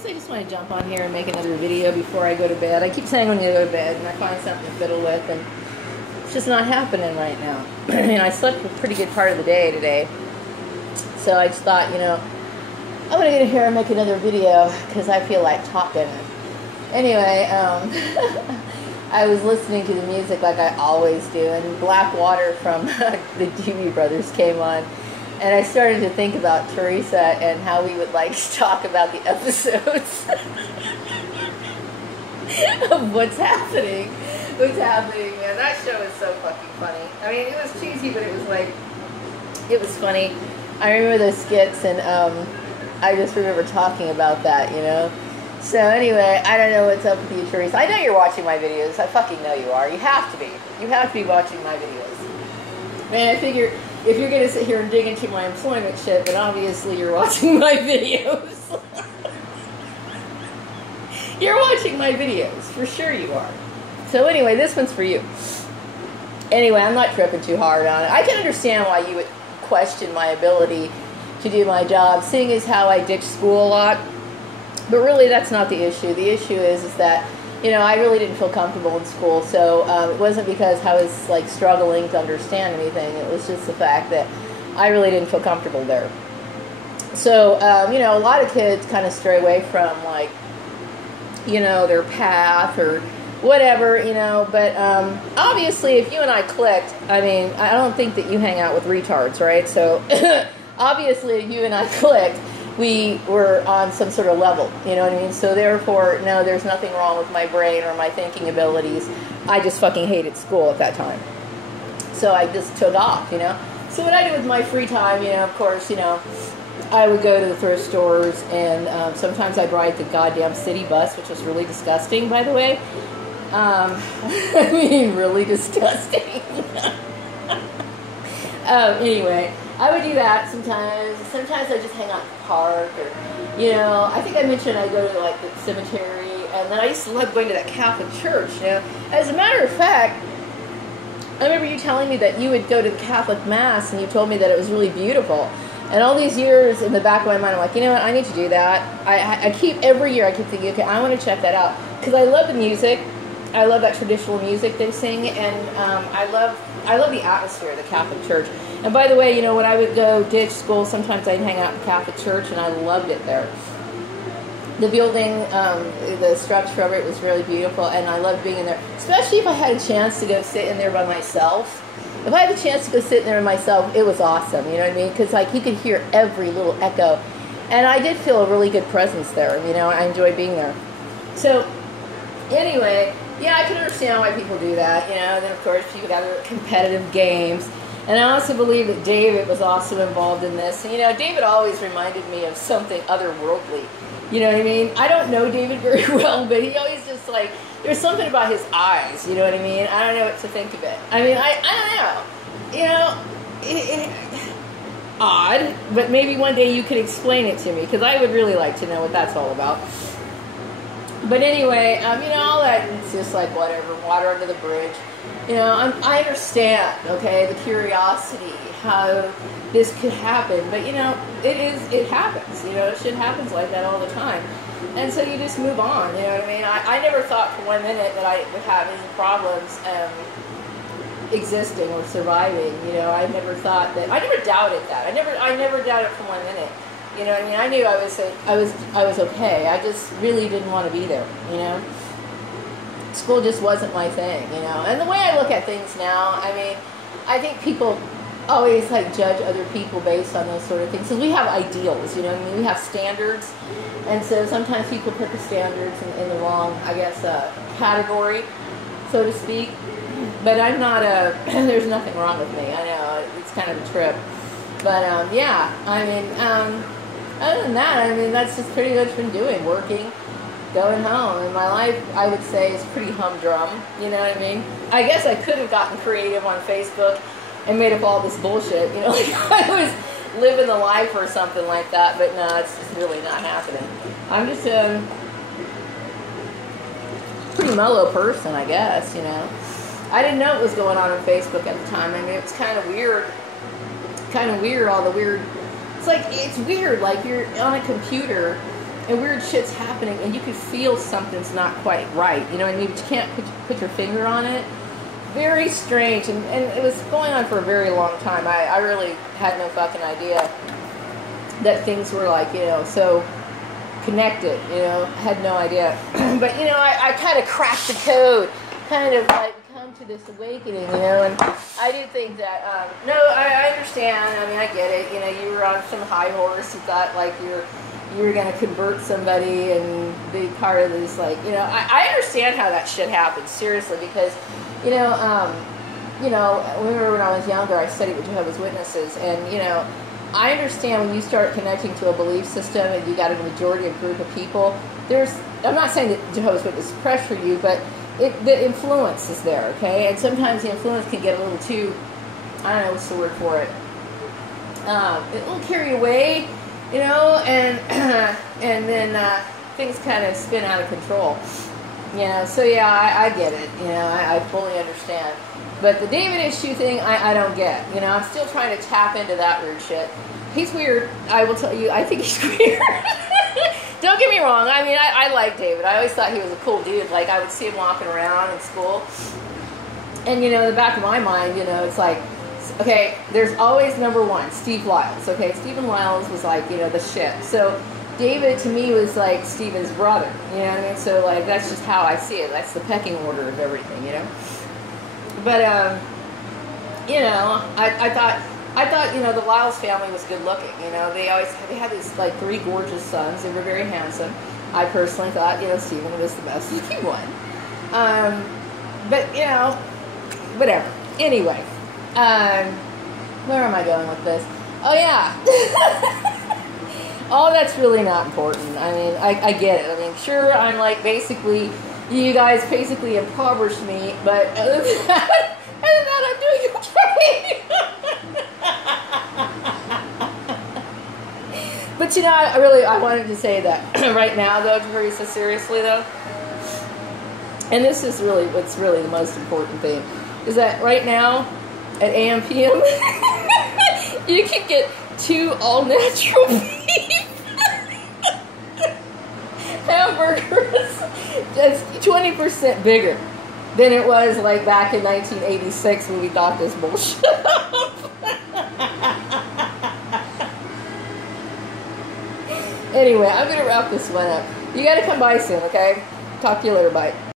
guess I just want to jump on here and make another video before I go to bed. I keep saying I'm going to go to bed, and I find something to fiddle with, and it's just not happening right now. And I slept a pretty good part of the day today, so I just thought, you know, I'm going to get here and make another video because I feel like talking. Anyway, I was listening to the music like I always do, and Black Water from the Doobie Brothers came on. And I started to think about Theresa and how we would like to talk about the episodes of what's happening. What's happening, man. That show is so fucking funny. I mean, it was cheesy, but it was like, it was funny. I remember those skits, and I just remember talking about that, you know. So anyway, I don't know what's up with you, Theresa. I know you're watching my videos. I fucking know you are. You have to be. You have to be watching my videos. Man, I figure if you're going to sit here and dig into my employment shit, then obviously you're watching my videos. You're watching my videos. For sure you are. So anyway, this one's for you. Anyway, I'm not tripping too hard on it. I can understand why you would question my ability to do my job, seeing as how I ditch school a lot. But really, that's not the issue. The issue is that, you know, I really didn't feel comfortable in school. So it wasn't because I was, like, struggling to understand anything. It was just the fact that I really didn't feel comfortable there. So, you know, a lot of kids kind of stray away from, like, you know, their path or whatever, you know. But obviously, if you and I clicked, I mean, I don't think that you hang out with retards, right? So, obviously, if you and I clicked, we were on some sort of level, you know what I mean? So therefore, no, there's nothing wrong with my brain or my thinking abilities. I just fucking hated school at that time. So I just took off, you know? So what I did with my free time, you know, of course, you know, I would go to the thrift stores, and sometimes I'd ride the goddamn city bus, which was really disgusting, by the way. I mean, really disgusting. Anyway, I would do that sometimes. Sometimes I just hang out in the park, or, you know, I think I mentioned I go to, like, the cemetery, and then I used to love going to that Catholic church, you know. As a matter of fact, I remember you telling me that you would go to the Catholic Mass, and you told me that it was really beautiful. And all these years in the back of my mind, I'm like, you know what, I need to do that. I keep, every year I keep thinking, okay, I want to check that out. Because I love the music. I love that traditional music they sing, and I love the atmosphere of the Catholic Church. And by the way, you know, when I would go ditch school, sometimes I'd hang out in the Catholic Church, and I loved it there. The building, the structure of it was really beautiful, and I loved being in there. Especially if I had a chance to go sit in there by myself. If I had the chance to go sit in there by myself, it was awesome, you know what I mean? Because, like, you could hear every little echo. And I did feel a really good presence there, you know, I enjoyed being there. So, anyway, yeah, I can understand why people do that, you know. And then, of course, people got their competitive games. And I also believe that David was also involved in this. And, you know, David always reminded me of something otherworldly. You know what I mean? I don't know David very well, but he always just, like, there's something about his eyes, you know what I mean? I don't know what to think of it. I mean, I don't know. You know, odd, but maybe one day you could explain it to me, because I would really like to know what that's all about. But anyway, you know, all that, it's just like whatever, water under the bridge. You know, I understand, okay, the curiosity, how this could happen. But, you know, it happens. You know, shit happens like that all the time. And so you just move on, you know what I mean? I never thought for 1 minute that I would have any problems existing or surviving. You know, I never thought that, I never doubted that. I never doubted for 1 minute. You know what I mean? I knew I was okay. I just really didn't want to be there, you know? School just wasn't my thing, you know? And the way I look at things now, I mean, I think people always, like, judge other people based on those sort of things. Because we have ideals, you know what I mean? We have standards. And so sometimes people put the standards in the wrong, I guess, category, so to speak. But I'm not there's nothing wrong with me. I know, it's kind of a trip. But, yeah, I mean, other than that, I mean, that's just pretty much been doing, working, going home. And my life, I would say, is pretty humdrum, you know what I mean? I guess I could have gotten creative on Facebook and made up all this bullshit, you know, like I was living the life or something like that, but no, it's just really not happening. I'm just a pretty mellow person, I guess, you know. I didn't know what was going on Facebook at the time. I mean, it was kind of weird, all the weird, it's like, it's weird, like you're on a computer and weird shit's happening, and you can feel something's not quite right. You know what I mean? But you can't put your finger on it. Very strange, and it was going on for a very long time. I really had no fucking idea that things were like, you know, so connected, you know. I had no idea. But, you know, I kind of cracked the code, kind of like come to this awakening, you know, and I do think that, no, I understand. I mean, I get it. You know, you were on some high horse. You thought, like, you were going to convert somebody and be part of this, like, you know, I understand how that shit happens, seriously, because, you know, when I was younger, I studied with Jehovah's Witnesses, and, you know, I understand when you start connecting to a belief system and you got a majority of group of people, I'm not saying that Jehovah's Witnesses pressure you, but the influence is there, okay? And sometimes the influence can get a little too, I don't know what's the word for it, it will carry away, you know, and and then things kind of spin out of control, you know. So yeah, I get it, you know, I fully understand. But the David issue thing, I don't get. You know, I'm still trying to tap into that weird shit. He's weird. I will tell you, I think he's weird. Don't get me wrong. I mean, I like David. I always thought he was a cool dude. Like, I would see him walking around in school. And, you know, in the back of my mind, you know, it's like, okay, there's always number one, Steve Lyles. Okay, Stephen Lyles was like, you know, the shit. So David, to me, was like Stephen's brother. You know what I mean? So, like, that's just how I see it. That's the pecking order of everything, you know? But, you know, I thought, you know, the Lyles family was good looking. You know, they had these, like, 3 gorgeous sons. They were very handsome. I personally thought, you know, Stephen was the best looking one. But, you know, whatever. Anyway, where am I going with this? Oh, yeah. All that's really not important. I mean, I get it. I mean, sure, I'm, like, basically... You guys basically impoverished me, but other than that, I'm doing okay. But you know, I wanted to say that right now, though, Theresa, seriously though, and this is really what's really the most important thing, is that right now at AM PM, you can get 2 all-natural beef hamburgers. That's 20% bigger than it was like back in 1986 when we got this bullshit up. Anyway, I'm going to wrap this one up. You got to come by soon, okay? Talk to you later. Bye.